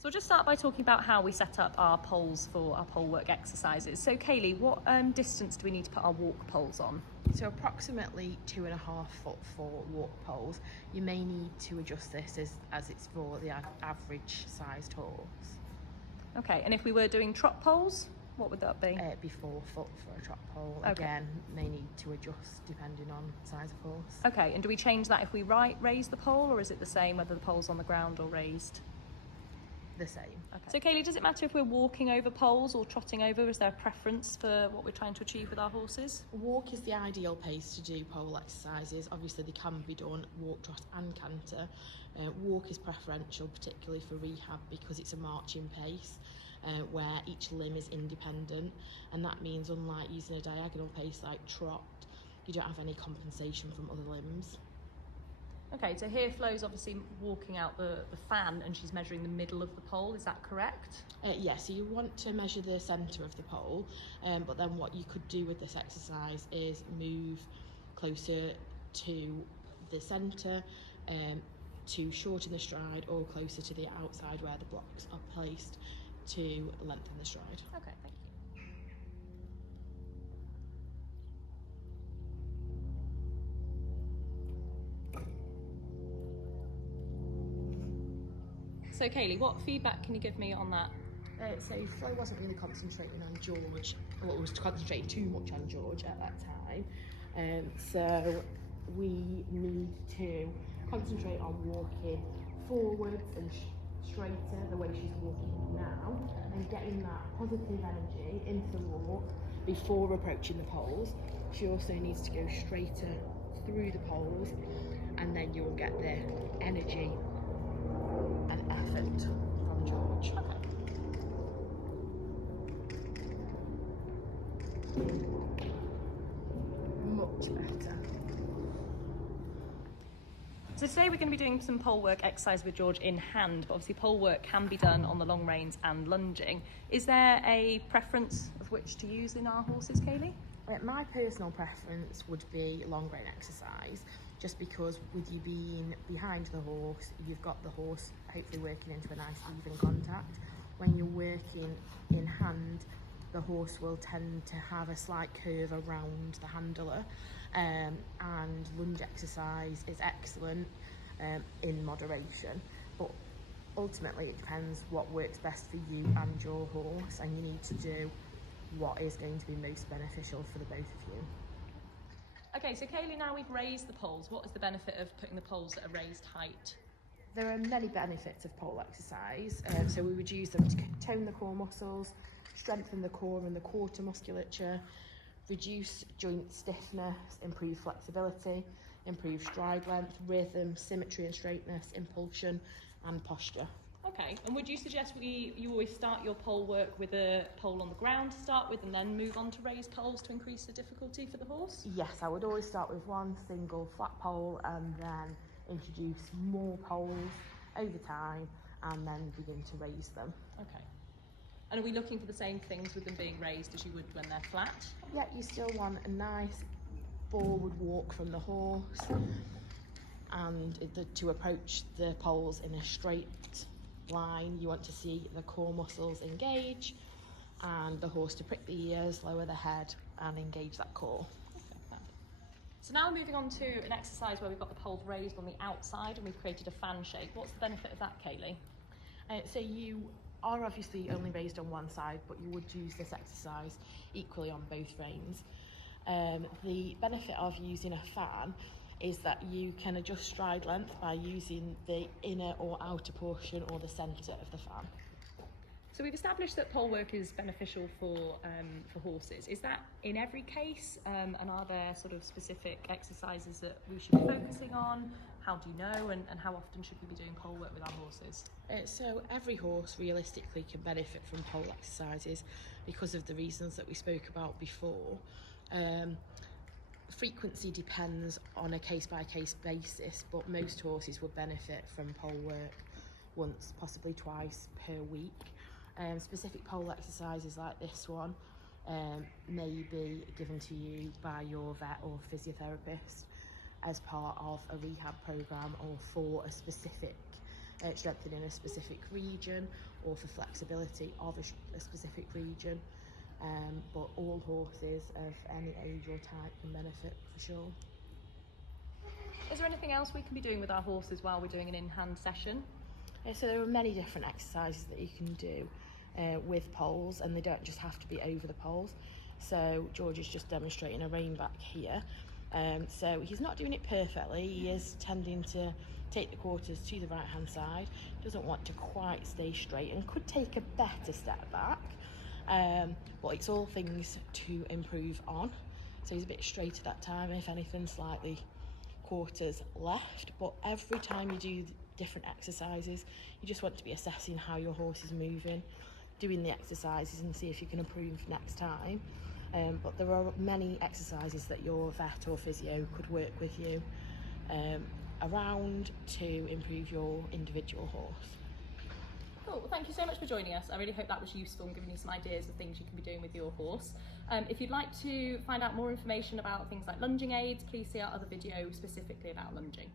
So we'll just start by talking about how we set up our poles for our pole work exercises. So Kaylee, what distance do we need to put our walk poles on? So approximately 2.5 foot for walk poles. You may need to adjust this as it's for the average sized horse. Okay, and if we were doing trot poles, what would that be? It'd be 4 foot for a trot pole. Okay. Again, may need to adjust depending on size of horse. Okay, and do we change that if we raise the pole, or is it the same whether the pole's on the ground or raised? The same. Okay. So Kaylee, does it matter if we're walking over poles or trotting over? Is there a preference for what we're trying to achieve with our horses? Walk is the ideal pace to do pole exercises. Obviously they can be done walk, trot and canter. Walk is preferential, particularly for rehab, because it's a marching pace where each limb is independent, and that means unlike using a diagonal pace like trot, you don't have any compensation from other limbs. Okay, so here Flo's obviously walking out the fan and she's measuring the middle of the pole, is that correct? Yes, so you want to measure the centre of the pole, but then what you could do with this exercise is move closer to the centre, to shorten the stride, or closer to the outside where the blocks are placed to lengthen the stride. Okay, thank you. So Kaylee, what feedback can you give me on that? So Flo wasn't really concentrating on George, or was concentrating too much on George at that time. So we need to concentrate on walking forwards and straighter the way she's walking now, and getting that positive energy into the walk before approaching the poles. She also needs to go straighter through the poles, and then you'll get the energy and effort from George. Okay. Much better. So today we're going to be doing some pole work exercise with George in hand, but obviously pole work can be done on the long reins and lunging. Is there a preference of which to use in our horses, Kaylee? My personal preference would be long rein exercise, just because with you being behind the horse, you've got the horse hopefully working into a nice even contact. When you're working in hand, the horse will tend to have a slight curve around the handler, and lunge exercise is excellent in moderation, but ultimately it depends what works best for you and your horse, and you need to do what is going to be most beneficial for the both of you. Okay, so Kaylee, now we've raised the poles, what is the benefit of putting the poles at a raised height? There are many benefits of pole exercise. So we would use them to tone the core muscles, strengthen the core and the quarter musculature, reduce joint stiffness, improve flexibility, improve stride length, rhythm, symmetry and straightness, impulsion and posture. Okay, and would you suggest you always start your pole work with a pole on the ground to start with and then move on to raised poles to increase the difficulty for the horse? Yes, I would always start with one single flat pole and then introduce more poles over time and then begin to raise them. Okay. And are we looking for the same things with them being raised as you would when they're flat? Yeah, you still want a nice forward walk from the horse, and to approach the poles in a straight line. You want to see the core muscles engage, and the horse to prick the ears, lower the head and engage that core. Okay, so now we're moving on to an exercise where we've got the poles raised on the outside and we've created a fan shape. What's the benefit of that, Kaylee? So you are obviously only raised on one side, but you would use this exercise equally on both reins. The benefit of using a fan is that you can adjust stride length by using the inner or outer portion or the centre of the fan. So we've established that pole work is beneficial for horses. Is that in every case? And are there sort of specific exercises that we should be focusing on? How do you know? And how often should we be doing pole work with our horses? So every horse realistically can benefit from pole exercises because of the reasons that we spoke about before. Frequency depends on a case-by-case basis, but most horses would benefit from pole work once, possibly twice per week. Specific pole exercises like this one may be given to you by your vet or physiotherapist as part of a rehab programme or for a specific strengthening a specific region or for flexibility of a specific region. But all horses of any age or type can benefit for sure. Is there anything else we can be doing with our horses while we're doing an in-hand session? So there are many different exercises that you can do with poles, and they don't just have to be over the poles. So George is just demonstrating a rein back here. So he's not doing it perfectly. He is tending to take the quarters to the right hand side, doesn't want to quite stay straight and could take a better step back. But it's all things to improve on. So he's a bit straight at that time, if anything slightly quarters left. But every time you do different exercises, you just want to be assessing how your horse is moving, doing the exercises and see if you can improve next time. But there are many exercises that your vet or physio could work with you around to improve your individual horse. Cool, well, thank you so much for joining us. I really hope that was useful and giving you some ideas of things you can be doing with your horse. If you'd like to find out more information about things like lunging aids, please see our other video specifically about lunging.